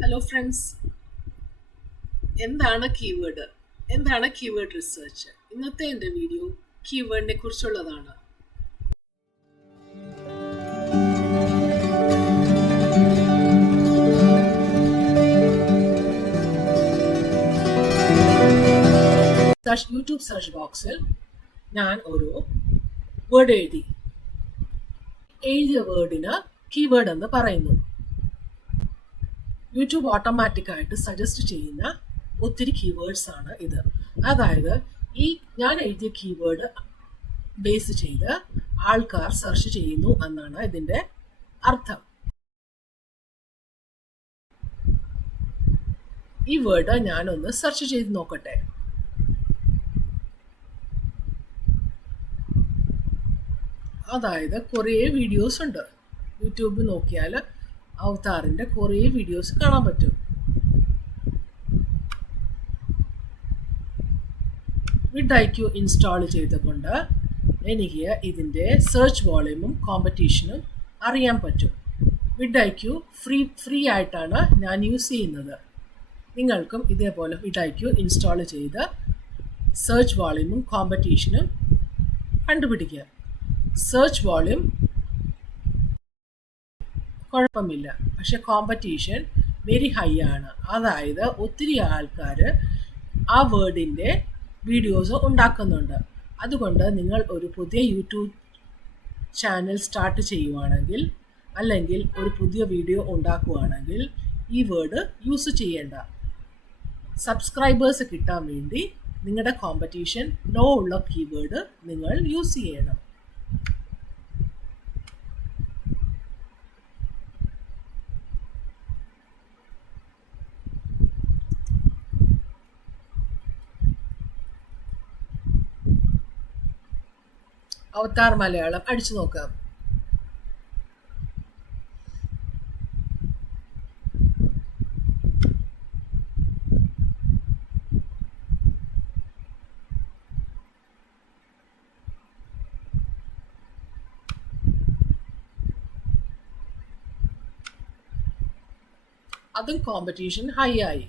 Hello friends എന്താണ് keyword എന്താണ് keyword research ഇന്നത്തെ എന്റെ വീഡിയോ കീവേഡിനെ കുറിച്ചുള്ളതാണ്. യൂട്യൂബ് സെർച്ച് ബോക്സിൽ ഞാൻ ഒരു വേർഡ് എഴുതി. എഴുതിയ വേർഡിന് കീവേഡ് എന്ന് പറയുന്നു. യൂട്യൂബ് ഓട്ടോമാറ്റിക്കായിട്ട് സജസ്റ്റ് ചെയ്യുന്ന ഒത്തിരി കീവേഡ്സ് ആണ് ഇത്. അതായത് ഈ ഞാൻ എഴുതിയ കീവേഡ് ബേസ് ചെയ്ത് ആൾക്കാർ സെർച്ച് ചെയ്യുന്നു എന്നാണ് ഇതിന്റെ അർത്ഥം. ഈ വേർഡ് ഞാനൊന്ന് സെർച്ച് ചെയ്ത് നോക്കട്ടെ. അതായത് കുറേ വീഡിയോസ് ഉണ്ട്. യൂട്യൂബ് നോക്കിയാൽ അവതാറിന്റെ കുറേ വീഡിയോസ് കാണാൻ പറ്റും. വിഡ് ഐ ക്യു ഇൻസ്റ്റാൾ ചെയ്തുകൊണ്ട് എനിക്ക് ഇതിന്റെ സെർച്ച് വോളിയൂമും കോമ്പറ്റീഷനും അറിയാൻ പറ്റും. Vid I Q free free ആയിട്ടാണ് ഞാൻ യൂസ് ചെയ്യുന്നത്. നിങ്ങൾക്കും ഇതേപോലെ വിഡ് ഐ ക്യു ഇൻസ്റ്റാൾ ചെയ്ത് സെർച്ച് വോളിയൂമും കോമ്പറ്റീഷനും കണ്ടുപിടിക്കുക സെർച്ച് വോളിയൂം കുഴപ്പമില്ല. പക്ഷെ കോമ്പറ്റീഷൻ വെരി ഹൈ ആണ്. അതായത് ഒത്തിരി ആൾക്കാർ ആ വേർഡിന്റെ വീഡിയോസ് ഉണ്ടാക്കുന്നുണ്ട്. അതുകൊണ്ട് നിങ്ങൾ ഒരു പുതിയ യൂട്യൂബ് ചാനൽ സ്റ്റാർട്ട് ചെയ്യുവാണെങ്കിൽ അല്ലെങ്കിൽ ഒരു പുതിയ വീഡിയോ ഉണ്ടാക്കുകയാണെങ്കിൽ ഈ വേർഡ് യൂസ് ചെയ്യേണ്ട. സബ്സ്ക്രൈബേഴ്സ് കിട്ടാൻ വേണ്ടി നിങ്ങളുടെ കോമ്പറ്റീഷൻ ലോ ഉള്ള കീവേഡ് നിങ്ങൾ യൂസ് ചെയ്യണം. അവതാർ മലയാളം അടിച്ചു നോക്കാം. അതും കോമ്പറ്റീഷൻ ഹൈ ആയി.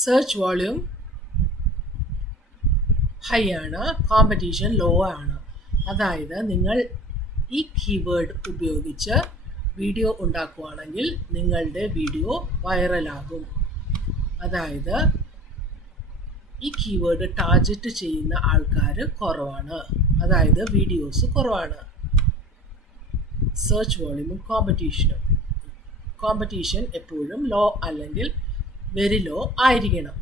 സെർച്ച് വോളിയൂം ഹൈ ആണ്. കോമ്പറ്റീഷൻ ലോ ആണ്. അതായത് നിങ്ങൾ ഈ കീവേഡ് ഉപയോഗിച്ച് വീഡിയോ ഉണ്ടാക്കുകയാണെങ്കിൽ നിങ്ങളുടെ വീഡിയോ വൈറലാകും അതായത് ഈ കീവേഡ് ടാർജറ്റ് ചെയ്യുന്ന ആൾക്കാർ കുറവാണ്. അതായത് വീഡിയോസ് കുറവാണ്. സെർച്ച് വോളിയൂമും കോമ്പറ്റീഷനും കോമ്പറ്റീഷൻ എപ്പോഴും ലോ അല്ലെങ്കിൽ വെരി ലോ ആയിരിക്കണം.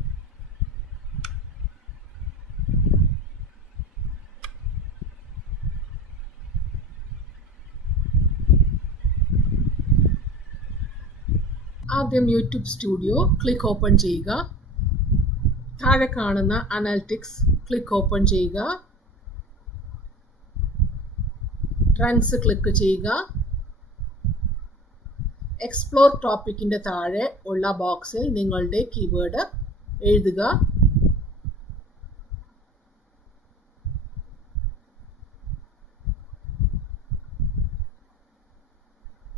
ആദ്യം യൂട്യൂബ് സ്റ്റുഡിയോ ക്ലിക്ക് ഓപ്പൺ ചെയ്യുക. താഴെ കാണുന്ന അനാലിറ്റിക്സ് ക്ലിക്ക് ഓപ്പൺ ചെയ്യുക. ട്രെൻഡ്സ് ക്ലിക്ക് ചെയ്യുക. എക്സ്പ്ലോർ ടോപ്പിക്കിന്റെ താഴെ ഉള്ള ബോക്സിൽ നിങ്ങളുടെ കീവേഡ് എഴുതുക.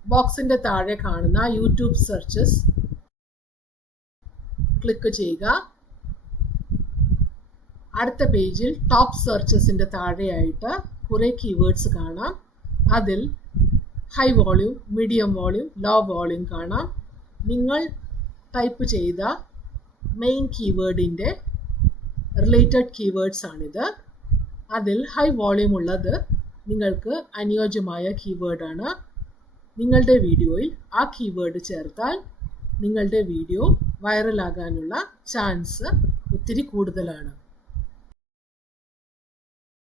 ബോക്സിന്റെ താഴെ കാണുന്ന യൂട്യൂബ് സെർച്ചസ് ക്ലിക്ക് ചെയ്യുക. അടുത്ത പേജിൽ ടോപ്പ് സെർച്ചസിന്റെ താഴെയായിട്ട് കുറേ കീവേഡ്സ് കാണാം. അതിൽ high volume medium volume low volume കാണാം. നിങ്ങൾ ടൈപ്പ് ചെയ്ത മെയിൻ കീവേഡിന്റെ റിലേറ്റഡ് കീവേഡ്സ് ആണിത്. അതിൽ ഹൈ വോളിയൂം ഉള്ളത് നിങ്ങൾക്ക് അനുയോജ്യമായ കീവേഡാണ് നിങ്ങളുടെ വീഡിയോയിൽ ആ കീവേഡ് ചേർത്താൽ നിങ്ങളുടെ വീഡിയോ വൈറലാകാനുള്ള ചാൻസ് ഒത്തിരി കൂടുതലാണ്.